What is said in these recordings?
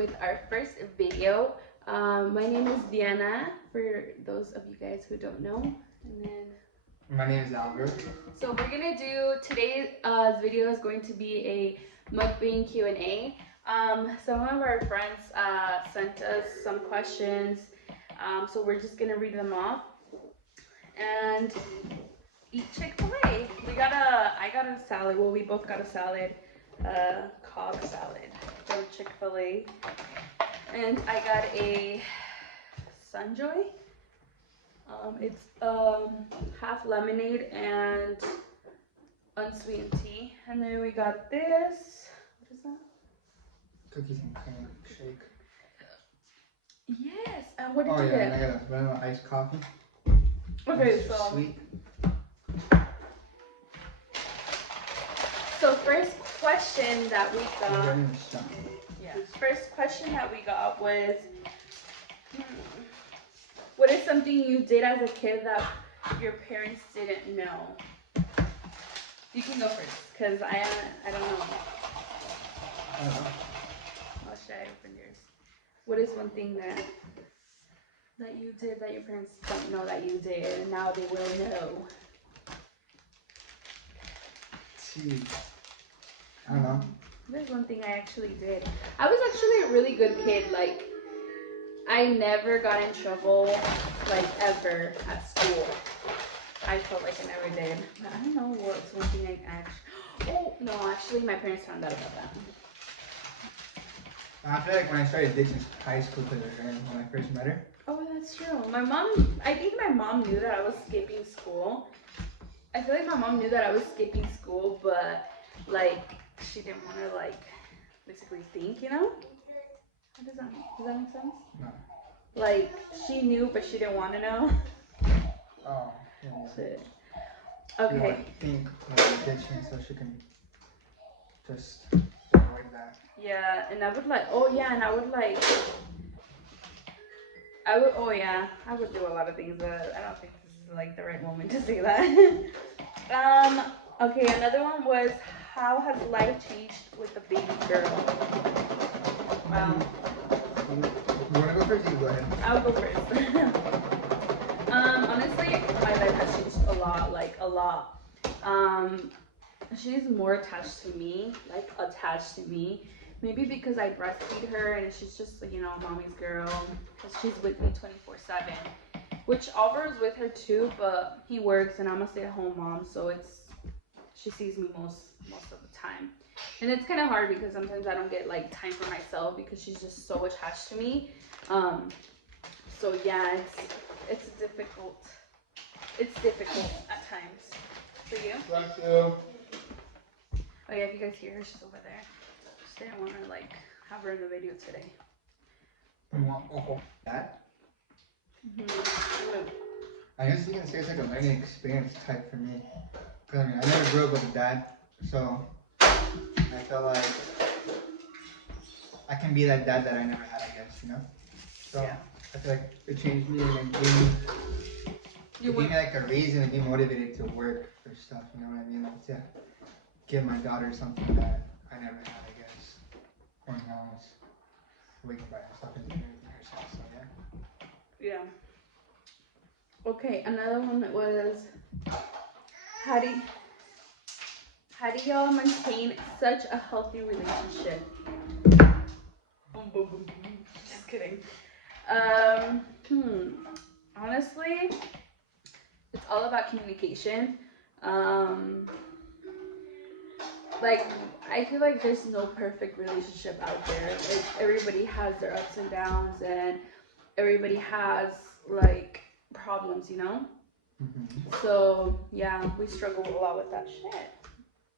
with our first video. My name is Diana, for those of you guys who don't know. And then my name is Albert. So we're gonna do today's video is going to be a mukbang Q&A. Some of our friends sent us some questions, so we're just gonna read them off and eat Chick-fil-A. I got a salad. Well, we both got a salad, Cobb salad from Chick-fil-A, and I got a Sunjoy. It's half lemonade and unsweetened tea. And then we got this. What is that? Cookies and cream shake. Yes. And what did you and get? I got a vanilla iced coffee. Okay, so sweet. So first question that we got. Yeah. First question that we got was, what is something you did as a kid that your parents didn't know? You can go first, because I don't know. I don't know. How should I open yours? What is one thing that you did that your parents don't know that you did, and now they will know? Jeez. I don't know. There's one thing I actually did. I was actually a really good kid. Like, I never got in trouble, like, ever at school. I felt like I never did. But I don't know what's one thing I actually... Oh, no, actually, my parents found out about that. I feel like when I started ditching high school because of her, when I first met her. Oh, that's true. I think my mom knew that I was skipping school. I feel like my mom knew that I was skipping school, but, like, she didn't want to, like, basically think, you know? Does that make sense? No. Like, she knew, but she didn't want to know. Oh, yeah. Shit. She Okay. would think when ditching so she can just avoid that. Yeah, and I would like, I would do a lot of things, but I don't think this is like the right moment to say that. Okay, another one was, how has life changed with the baby girl? You want to go first? You go ahead. I'll go first. Honestly, my life has changed a lot, like a lot. She's more attached to me, Maybe because I breastfeed her and she's just, you know, mommy's girl. Because she's with me 24/7. Which Alvaro's with her too, but he works and I'm a stay-at-home mom, so she sees me most of the time. And it's kind of hard because sometimes I don't get like time for myself because she's just so attached to me. So yeah, it's difficult. It's difficult at times. For you? Bless you. Oh yeah, if you guys hear her, she's over there. Just didn't want to like have her in the video today. That? Mm-hmm. I guess you can say it's like a learning experience type for me. Cause I mean, I never grew up with a dad, so I felt like I can be that dad that I never had, I guess, you know? So yeah. I feel like it changed me and it gave me like a reason to be motivated to work for stuff, you know what I mean? Like to give my daughter something that I never had, I guess. Or my mom was waking by herself and doing everything herself, so yeah. Yeah. Okay, another one that was, how do y'all maintain such a healthy relationship? Just kidding. Honestly, it's all about communication. Like, I feel like there's no perfect relationship out there. Like, everybody has their ups and downs, and everybody has like problems, you know. Mm-hmm. So yeah, we struggle a lot with that shit.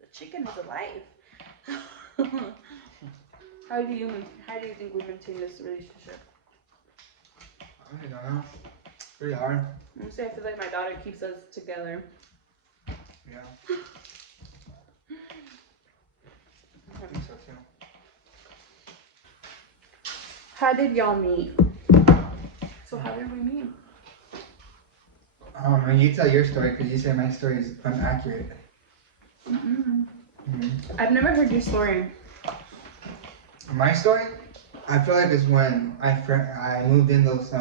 The chicken is alive. How do you think we maintain this relationship? I don't know. It's pretty hard. Honestly, I feel like my daughter keeps us together. Yeah. I think so too. How did y'all meet? So how did we meet? You tell your story because you say my story is inaccurate. I've never heard your story. My story? I feel like it's when I moved in those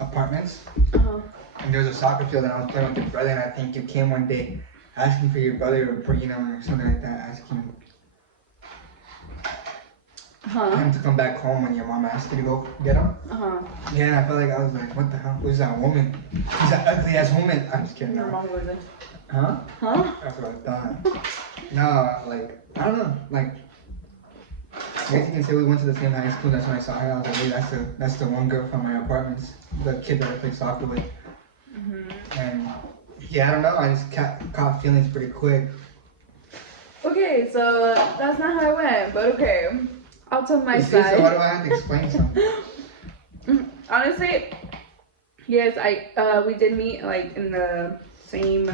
apartments, and there was a soccer field, and I was playing with your brother, and I think you came one day asking for your brother, or you know, or something like that, asking him to come back home when your mom asked you to go get him. Yeah, and I felt like I was like, what the hell? Who's that woman? Who's that ugly ass woman? I'm just kidding. Your mom wasn't. Huh? That's what I thought. No, like, I don't know, like, I guess you can say we went to the same high school. That's when I saw her. I was like, hey, that's the one girl from my apartments, the kid that I played soccer with. And yeah, I don't know. I just caught feelings pretty quick. Okay, so that's not how it went, but okay, I'll tell my side. So why do I have to explain something? Honestly, yes, we did meet like in the same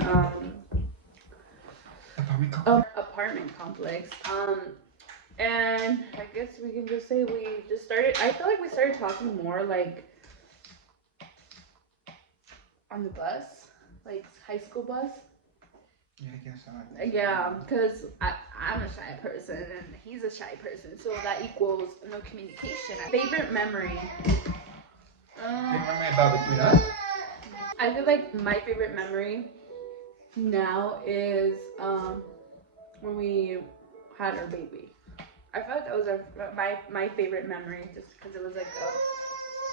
apartment complex. And I guess we can just say we just started. I feel like we started talking more like on the bus, like high school bus. Yeah, I guess so. Yeah, because I'm a shy person and he's a shy person, so that equals no communication. Favorite memory. Favorite memory about between us? I feel like my favorite memory now is when we had our baby. I feel like that was my favorite memory, just because it was like a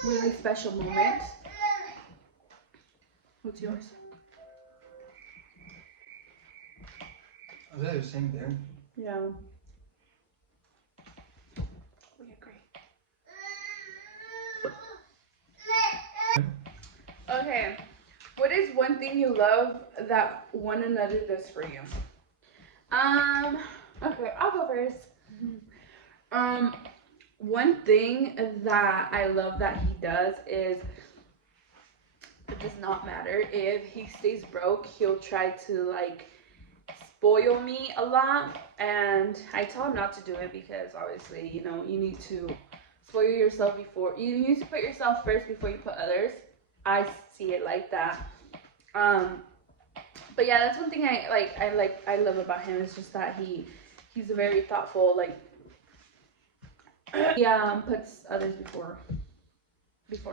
really special moment. What's yours? Oh, they're the same there. Yeah. We agree. Okay. What is one thing you love that one another does for you? Okay, I'll go first. One thing that I love that he does is it does not matter if he stays broke, he'll try to like spoil me a lot, and I tell him not to do it because obviously, you know, you need to spoil yourself before you need to put yourself first before you put others. I see it like that. But yeah, that's one thing I love about him. It's just that he's a very thoughtful, like he puts others before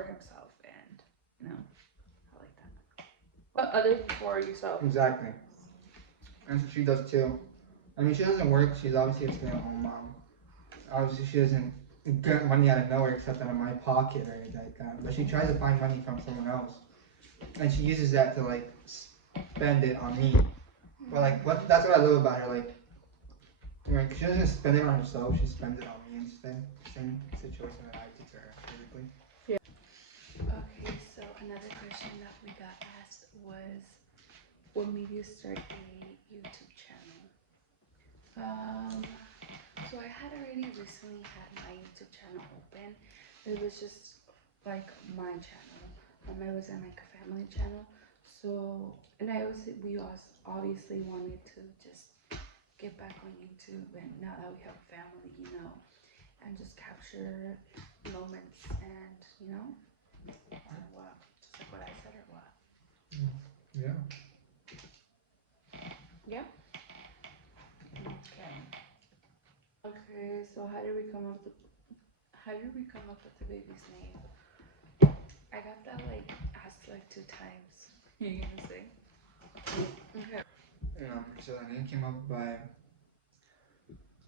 himself, and you know, I like that. Put others before yourself. Exactly. And she does too. I mean, she doesn't work. She's obviously a stay-at-home mom. Obviously, she doesn't get money out of nowhere except out of my pocket or anything like that. But she tries to find money from someone else, and she uses that to like spend it on me. But like, that's what I love about her. Like, she doesn't spend it on herself. She spends it on me instead. Same situation that I do to her, basically. Yeah. Okay, so another question that we got asked was, what made you start a YouTube channel? So I had already recently had my YouTube channel open. It was just like my channel. It wasn't like a family channel. So, and we obviously wanted to just get back on YouTube, and now that we have a family, you know, and just capture moments, and you know, what, just like what I said, or what? Yeah. Yeah. Okay, so how did we come up with the baby's name? I got that like asked like 2 times. You gonna say? Okay. So the name came up by,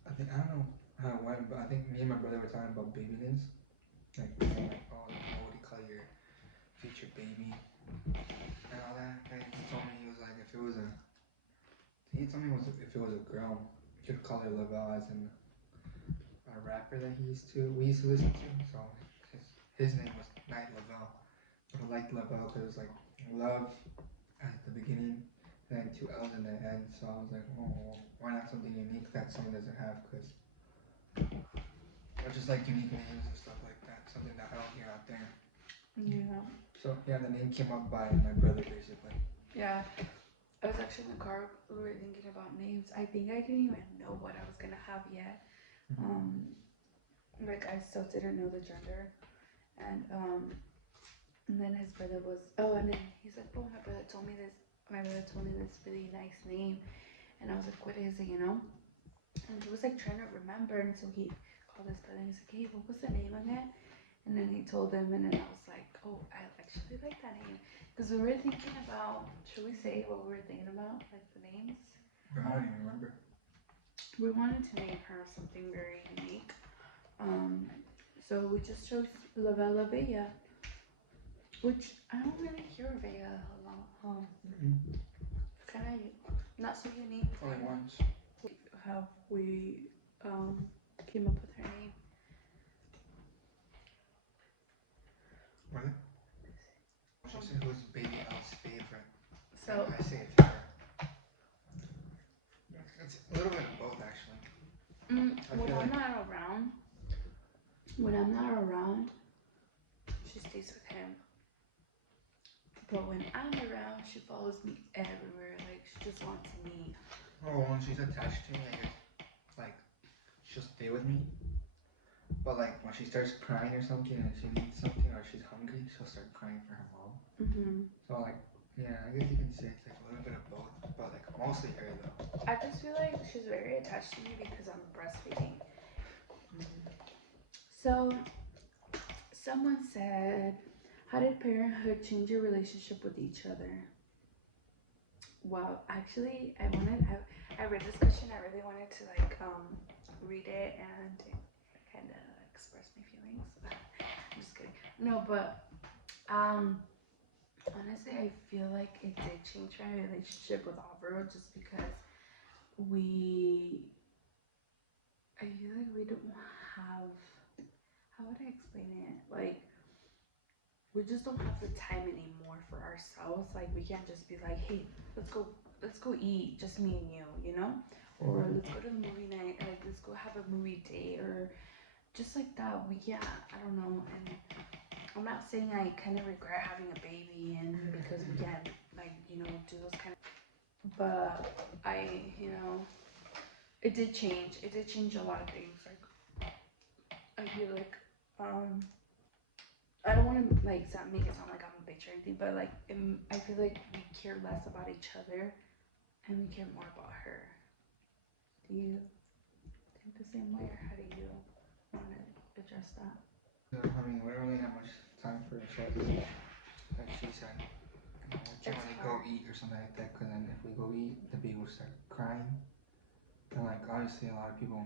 I don't know how it went, but I think me and my brother were talking about baby names. Like, oh, what do you call your future baby? And all that. And he told me, if it was a girl, he could call her Lavelle, as in a rapper that we used to listen to. So his name was Night Lavelle. But I liked Lavelle because it was like love at the beginning, and then 2 L's in the end. So I was like, oh, why not something unique that someone doesn't have? Because just like unique names and stuff like that, something that I don't hear out there. Yeah. So yeah, the name came up by my brother basically. Yeah. I was actually in the car. We were thinking about names. I think I didn't even know what I was gonna have yet. Like I still didn't know the gender, and then his brother was. Oh, and then he's like, "Oh, my brother told me this. My brother told me this really nice name," and I was like, "What is it?" You know. And he was like trying to remember, and so he all this stuff. And he's like, hey, what was the name again? And then he told them, and then I was like, oh, I actually like that name. Because we were thinking about, should we say what we were thinking about, like the names? I don't even remember. We wanted to name her something very unique. So we just chose La Bella Bella, which I don't really hear Bella a lot. Kind of not so unique. Only once. How we came up with her name. What? She said who's Baby Elle's favorite. So I say it's her. It's a little bit of both, actually. When I'm not around, she stays with him. But when I'm around, she follows me everywhere. Like, she just wants me. Oh, when she's attached to me, I guess, like, she'll stay with me. But, like, when she starts crying or something, and she needs something, or she's hungry, she'll start crying for her mom. So, like, yeah, I guess you can say it's, like, a little bit of both. But, like, mostly her, though. I just feel like she's very attached to me because I'm breastfeeding. So, someone said, how did parenthood change your relationship with each other? Well, actually, I read this question. I really wanted to like read it and kind of express my feelings. I'm just kidding. No, but honestly, I feel like it did change my relationship with Alvaro just because I feel like we don't have, how would I explain it? Like, we just don't have the time anymore for ourselves. Like, we can't just be like, hey, let's go eat, just me and you know? Or let's go to the movie night, or like, let's go have a movie date, or just like that. We can't, I don't know. And I'm not saying I kind of regret having a baby and because we can't, like, you know, do those kind of, but it did change a lot of things. Like, I feel like, I don't want to like make it sound like I'm a bitch or anything, but like I feel like we care less about each other and we care more about her. Do you think the same way, or how do you want to address that? I mean, we don't really have much time for each other. Like she said, we can't really go eat or something like that, because then if we go eat, the baby will start crying. And like obviously a lot of people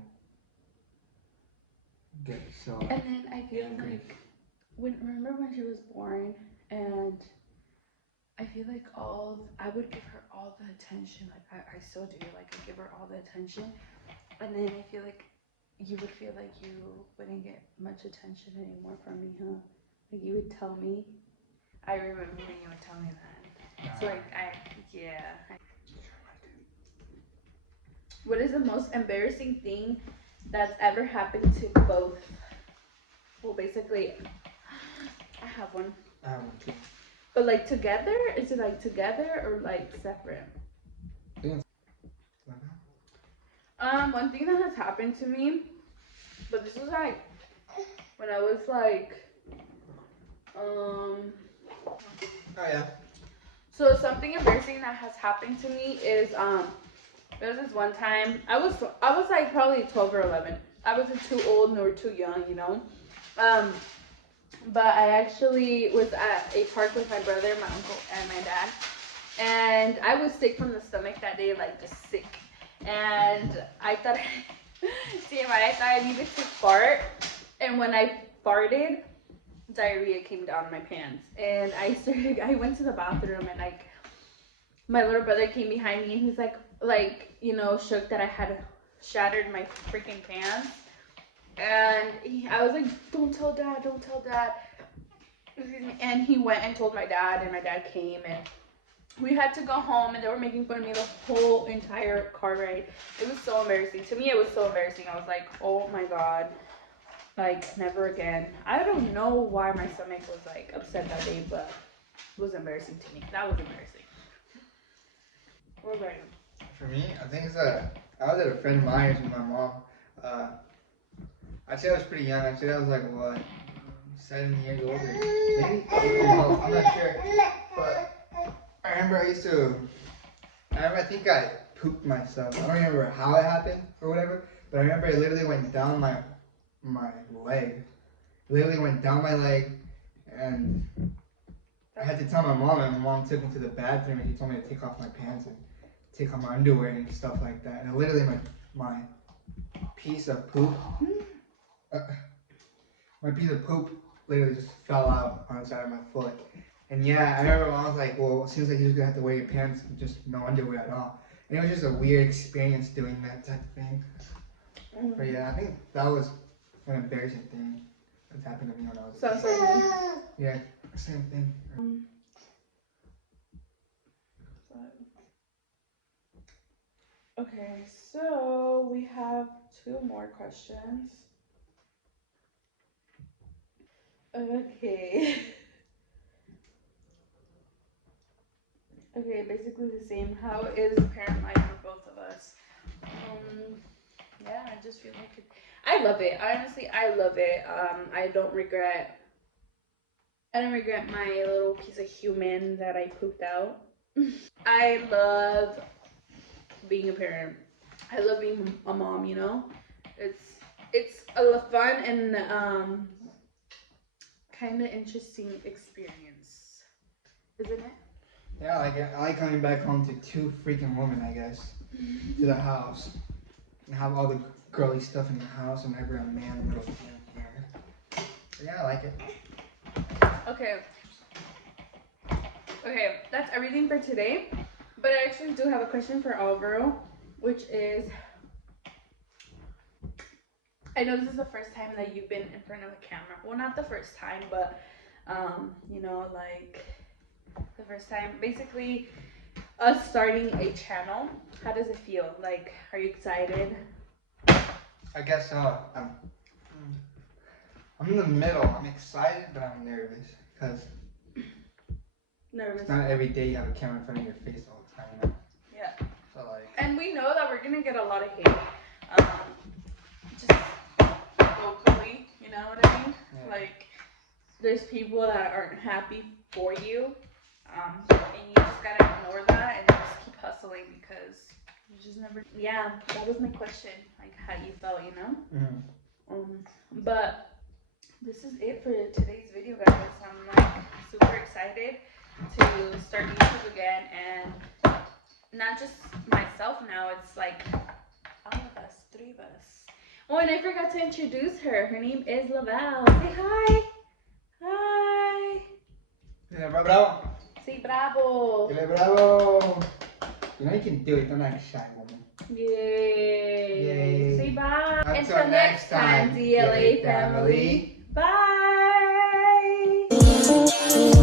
get so And then I feel angry. like remember when she was born, and I feel like I would give her all the attention. Like I still do. Like I give her all the attention, and then I feel like you would feel like you wouldn't get much attention anymore from me, huh? Like you would tell me. I remember when you would tell me that. So like yeah. What is the most embarrassing thing that's ever happened to both? Well, basically, I have one. I have one too. But like together? Is it like together or like separate? One thing that has happened to me, but this was like when I was like, oh yeah. So something embarrassing that has happened to me is there was this one time I was like probably 12 or 11. I wasn't too old nor too young, you know. But I actually was at a park with my brother, my uncle, and my dad. And I was sick from the stomach that day, like just sick. And I thought, I thought I needed to fart. And when I farted, diarrhea came down my pants. And I went to the bathroom, and like my little brother came behind me, and he's like, you know, shook that I had shattered my freaking pants. And I was like, don't tell dad. And he went and told my dad, and my dad came, and we had to go home, and they were making fun of me the whole entire car ride. It was so embarrassing. To me, it was so embarrassing. I was like, oh my God, like never again. I don't know why my stomach was like upset that day, but it was embarrassing to me. That was embarrassing. What about you? For me, I think it's I was at a friend of mine's with my mom. I'd say I was pretty young. I'd say I was like, what, 7 years old? Maybe? I'm not sure. But I remember I think I pooped myself. I don't remember how it happened or whatever, but I remember it literally went down my my leg. It literally went down my leg, and I had to tell my mom, and my mom took me to the bathroom, and she told me to take off my pants and take off my underwear and stuff like that. And literally my piece of poop, my piece of poop literally just fell out on the side of my foot. And yeah, I remember I was like, well, it seems like you're just gonna have to wear your pants and just no underwear at all. And it was just a weird experience doing that type of thing. But yeah, I think that was an embarrassing thing that's happened to me when I was a kid. Yeah, same thing. Okay, so we have 2 more questions. Okay. Okay, basically the same. How is parent life for both of us? Yeah, I just feel like I love it. Honestly, I love it. I don't regret my little piece of human that I pooped out. I love being a parent. I love being a mom, you know? It's a fun and kind of interesting experience, isn't it? Yeah, I like coming back home to 2 freaking women, I guess, to the house, and have all the girly stuff in the house, and never a man little here. But yeah, I like it. Okay, that's everything for today. But I actually do have a question for Alvaro, which is, I know this is the first time that you've been in front of a camera. Well, not the first time, but you know, like the first time. Basically, us starting a channel. How does it feel? Like, are you excited? I guess so. I'm in the middle. I'm excited, but I'm nervous because it's not every day you have a camera in front of your face all the time. You know? Yeah. So like. And we know that we're gonna get a lot of hate. Just locally, you know what I mean? Yeah. Like, there's people that aren't happy for you, and you just gotta ignore that and just keep hustling because you just never. Yeah, that was my question, like how you felt, you know. Mm-hmm. But this is it for today's video, guys. I'm like super excited to start YouTube again, and not just myself now. It's like all of us, 3 of us. Oh, and I forgot to introduce her. Her name is Lavelle. Say hi. Hi. Yeah, bravo. Say bravo. Dile bravo. You know you can do it. Don't act shy, woman. Yay. Yay. Say bye. Until next time, DLA family. family. Bye.